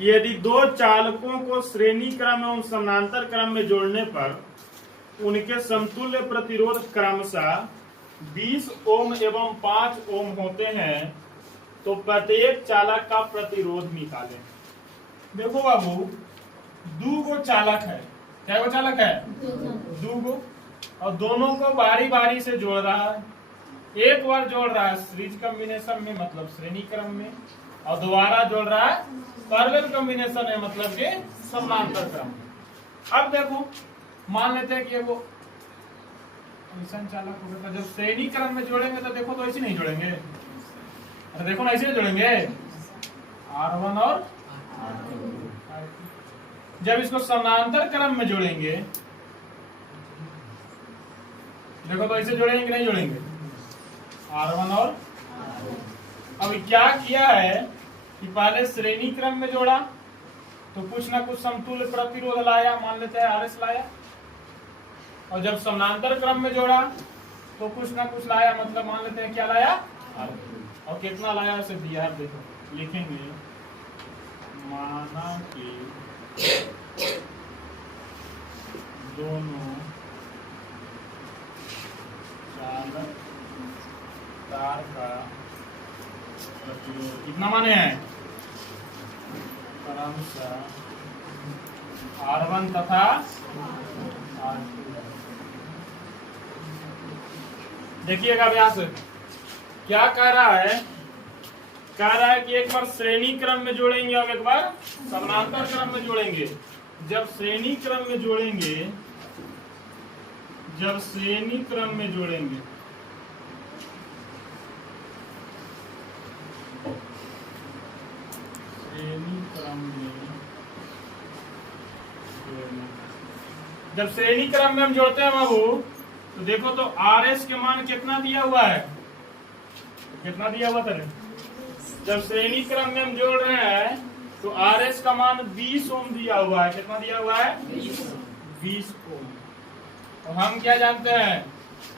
यदि दो चालकों को श्रेणी क्रम एवं समानांतर क्रम में जोड़ने पर उनके समतुल्य प्रतिरोध क्रमशः 20 ओम एवं 5 ओम होते हैं तो प्रत्येक चालक का प्रतिरोध निकालें। देखो बाबू, दो गो चालक है। क्या गो चालक है? दो गो, और दोनों को बारी बारी से जोड़ रहा है। एक बार जोड़ रहा है सीरीज कॉम्बिनेशन में, मतलब श्रेणी क्रम में, और दोबारा जोड़ रहा है पैरेलल कॉम्बिनेशन है, मतलब कि समानांतर क्रम। अब देखो, मान लेते हैं कि वो ऐसा चालक होगा, जब श्रेणी क्रम में जोड़ेंगे तो देखो तो ऐसे नहीं जोड़ेंगे, अरे देखो ना, ऐसे जोड़ेंगे R1 और R2। जब इसको समानांतर क्रम में जोड़ेंगे देखो तो ऐसे जोड़ेंगे कि नहीं जोड़ेंगे, R1 और। अब क्या किया है कि पहले श्रेणी क्रम में जोड़ा तो कुछ ना कुछ समतुल्य प्रतिरोध लाया, मान लेते हैं RS लाया, और जब समानांतर क्रम में जोड़ा तो कुछ ना कुछ लाया, मतलब मान लेते हैं क्या लाया, R2। और कितना लाया उसे दिया है, देखो लिखेंगे, माना कि दोनों चालक तार का प्रतिरोध कितना माने हैं, क्रमशः R1 तथा R2। देखिएगा अभ्यास क्या कह रहा है, कह रहा है कि एक बार श्रेणी क्रम में जोड़ेंगे और एक बार समानांतर क्रम में जोड़ेंगे। जब श्रेणी क्रम में जोड़ेंगे, जब श्रेणी क्रम में जोड़ेंगे जब श्रेणी क्रम में हम जोड़ते हैं बाबू, तो देखो तो RS के मान कितना दिया हुआ है, कितना दिया हुआ था। जब श्रेणी क्रम में हम जोड़ रहे हैं तो RS का मान 20 ओम दिया हुआ है। कितना दिया हुआ है? 20 ओम। और हम क्या जानते हैं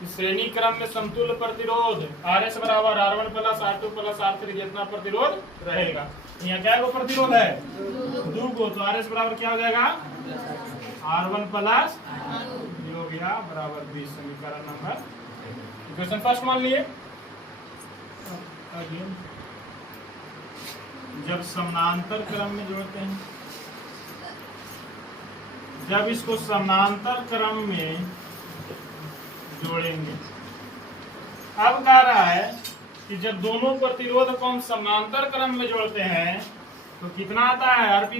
कि श्रेणी क्रम में समतुल्य प्रतिरोध RS बराबर R1 plus R2 plus R3, जितना प्रतिरोध रहेगा। यहाँ क्या वो प्रतिरोध है, दो को, तो RS बराबर क्या हो जाएगा, R1 प्लस हो गया बराबर 20। समीकरण नंबर, इक्वेशन फर्स्ट मान लिए। जब समानांतर क्रम में जोड़ते हैं, जब इसको समानांतर क्रम में जोड़ेंगे, अब कह रहा है कि जब दोनों प्रतिरोध को हम समानांतर क्रम में जोड़ते हैं तो कितना आता है, RP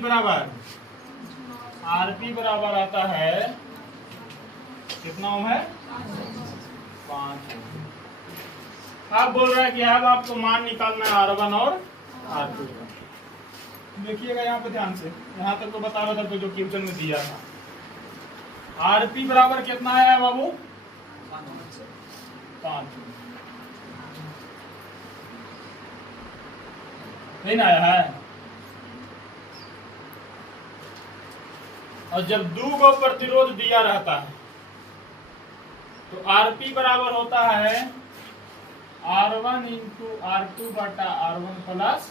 बराबर आता है कितना ओम है, 5 ओम। अब बोल रहा है कि अब आपको मान निकालना है R1 और R2 का। देखिएगा यहाँ पे ध्यान से, यहाँ तक तो बता रहा था तो जो क्वेश्चन में दिया था। RP बराबर कितना है बाबू, 5 नहीं ना आया है। और जब दो गो प्रतिरोध दिया रहता है तो RP बराबर होता है R1 इंटू R2 बटा R1 प्लस,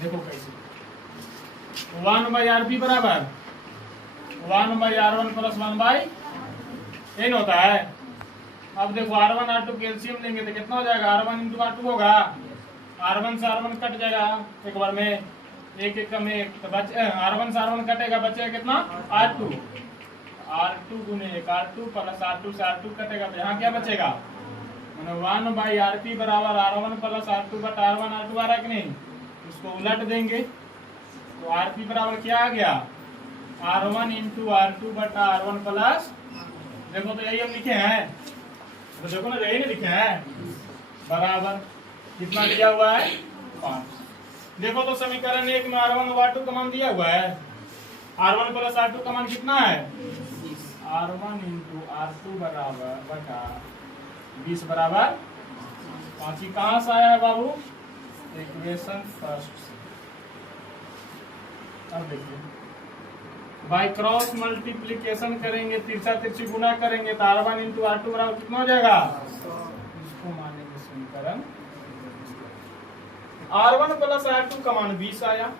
देखो कैसे, 1/RP बराबर 1/R1 प्लस 1/n होता है। अब देखो R1 R2 कैल्शियम लेंगे तो कितना हो जाएगा, R1 इंटू R2 होगा, R1 से R1 कट जाएगा एक बार में, एक एक में तो बचे, R1 से R1 कटेगा, बचेगा कितना, R2 गुने 1, R2 प्लस R2 से R2 कटेगा तो यहाँ क्या बचेगा, 1/RP बराबर R1 प्लस R2 बटा R1 R2 आ रहा है कि नहीं। इसको उलट देंगे तो RP बराबर क्या आ गया, R1 इंटू R2 बटा R1 प्लस, देखो तो यही हम लिखे हैं, तो देखो ना यही नहीं लिखे हैं, बराबर कितना दिया हुआ है, 5। देखो तो समीकरण 1 में R1 और R2 का मान दिया हुआ है, R1 प्लस R2 का मान कितना है, R1 इंटू R2 बराबर बटा 20 बराबर 5। कहाँ से आया है बाबू, इक्वेशन फर्स्ट से। अब देखिए, बाई क्रॉस मल्टीप्लीकेशन करेंगे, तिरछा तिरछी गुना करेंगे तो R1 इंटू R2 बराबर कितना हो जाएगा, इसको मानेंगे समीकरण। R1 प्लस R2 का मान 20 आया,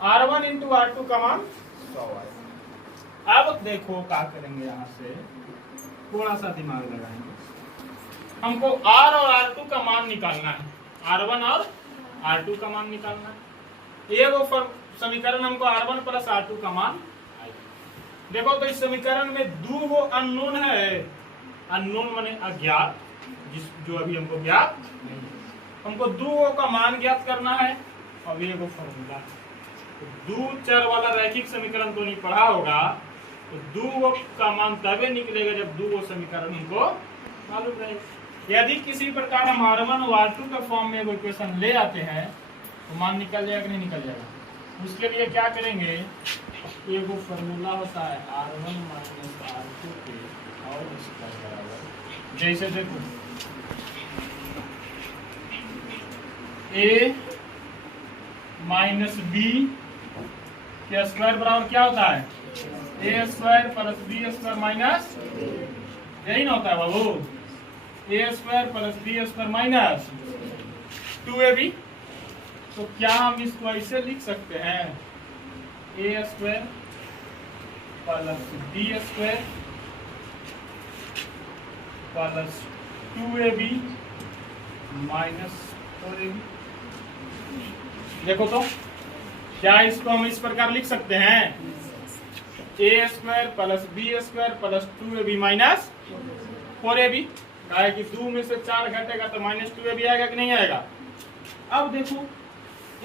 R1 इंटू R2 का मान 100 आएगा। अब देखो क्या करेंगे, यहाँ से थोड़ा सा दिमाग लगाएंगे। हमको R और R2 का मान निकालना है, R1 और R2 का मान निकालना है। ये वो समीकरण हमको R1 प्लस R2 का मान आएगा। देखो तो इस समीकरण में दो वो अननोन है, अननोन माने अज्ञात, जो अभी हमको ज्ञात नहीं है। हमको दो का मान ज्ञात करना है और ये वो फॉर्मूला है। तो दो चर वाला रैखिक समीकरण तो नहीं पढ़ा होगा, तो दो का मान तभी निकलेगा जब दो समीकरण हमको मालूम रहे। यदि किसी प्रकार हम R1 और R2 के फॉर्म में इक्वेशन ले आते हैं तो मान निकल जाएगा कि नहीं निकल जाएगा। उसके लिए क्या करेंगे, एक फॉर्मूला होता है R1 माइनस R2 के और इसका बराबर, जैसे देखो A माइनस बी के स्क्वायर बराबर क्या होता है, A square plus B square minus, यही ना होता है बाबू, A square plus B square minus 2ab। तो क्या हम इसको ऐसे लिख सकते हैं, A square plus B square plus 2ab minus 4ab। देखो तो क्या इसको हम इस प्रकार लिख सकते हैं, A square plus B square plus 2ab minus 4ab। है कि 2 में से 4 घटेगा तो माइनस 2ab आएगा कि नहीं आएगा। अब देखो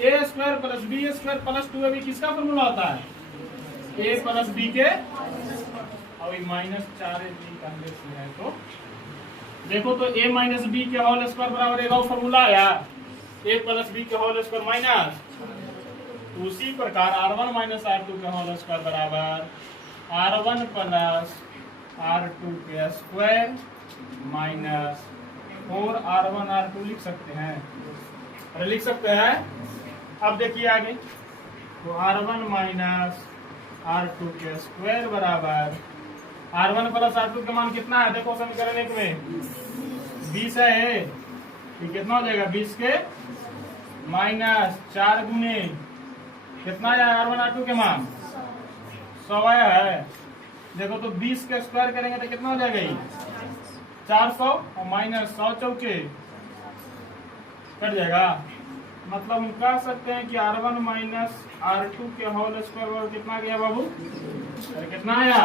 A square plus B square plus 2ab किसका फॉर्मूला होता है, ए प्लस बी के, और माइनस 4ab का है। तो देखो तो ए माइनस बी के होल स्क्वायर बराबर एक और फॉर्मूला आया, ए प्लस बी के होल स्क्वायर माइनस, उसी प्रकार R1 माइनस R2 के होल स्क्वायर बराबर R1 प्लस R2 के स्क्वायर माइनस 4R1 R2 लिख सकते हैं, अरे लिख सकते हैं। अब देखिए आगे, तो R1 माइनस R2 के स्क्वायर बराबर R1 प्लस R2 का मान कितना है, देखो समीकरण 1 में 20 है, ये कितना हो जाएगा 20 के माइनस 4 गुने कितना आया R1 R2 के मान 100 आया है। देखो तो 20 के स्क्वायर करेंगे तो कितना हो जाएगा, ये 400 और माइनस 100 चौके कट जाएगा। मतलब हम कह सकते हैं कि R1 माइनस R2 के होल स्क्वायर कितना गया बाबू, अरे कितना आया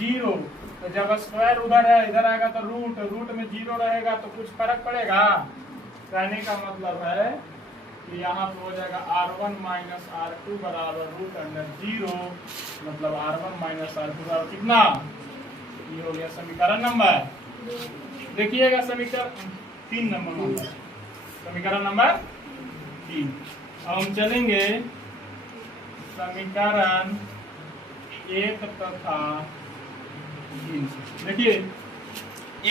0। तो जब स्क्वायर उधर है इधर आएगा तो रूट, रूट में 0 रहेगा तो कुछ फर्क पड़ेगा। कहने का मतलब है कि यहाँ पे हो जाएगा R1 माइनस R2 बराबर रूट अंडर 0, मतलब R1 माइनस R2 बराबर कितना, ये हो गया समीकरण नंबर, देखिएगा समीकरण 3 नंबर, समीकरण नंबर 3। अब हम चलेंगे समीकरण 1 तथा 3 से। देखिए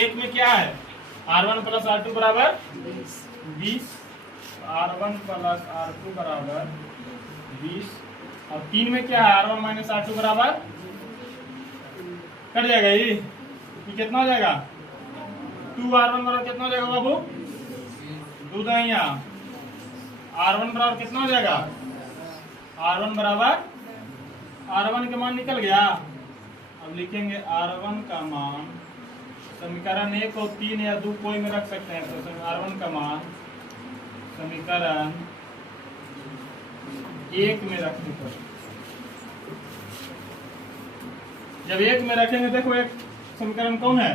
1 में क्या है, R1 प्लस R2 बराबर 20, R1 प्लस R2 बराबर 20, और 3 में क्या है, R1 माइनस R2 बराबर, कट जाएगा ये कितना हो जाएगा 2R1 बराबर कितना हो जाएगा बाबू, 2 दहिया R1 बराबर कितना हो जाएगा, R1 बराबर, R1 के मान निकल गया। अब लिखेंगे R1 का मान, समीकरण 1 और 3 या 2 कोई में रख सकते हैं, तो R1 का मान समीकरण 1 में रखने पर, जब 1 में रखेंगे देखो एक समीकरण कौन है,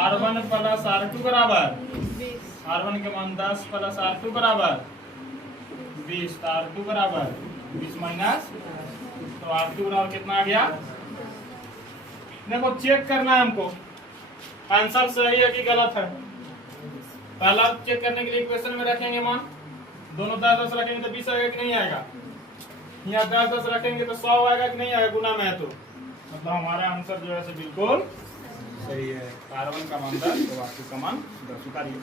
R1 प्लस R2 बराबर, R1 के मान 10 प्लस R2 बराबर 20, R2 बराबर 20 माइनस, तो R2 बराबर कितना आ गया। देखो चेक करना है हमको आंसर सही है कि गलत है। पहला चेक करने के लिए इक्वेशन में रखेंगे मान, दोनों 10 रखेंगे तो 20 आएगा कि नहीं आएगा, यहाँ 10 रखेंगे तो 100 आएगा कि नहीं आएगा, गुना में है तो मतलब हमारा आंसर जो है बिल्कुल सही है। R1 का मान 10 तो R2 का मान 10 उतारिए।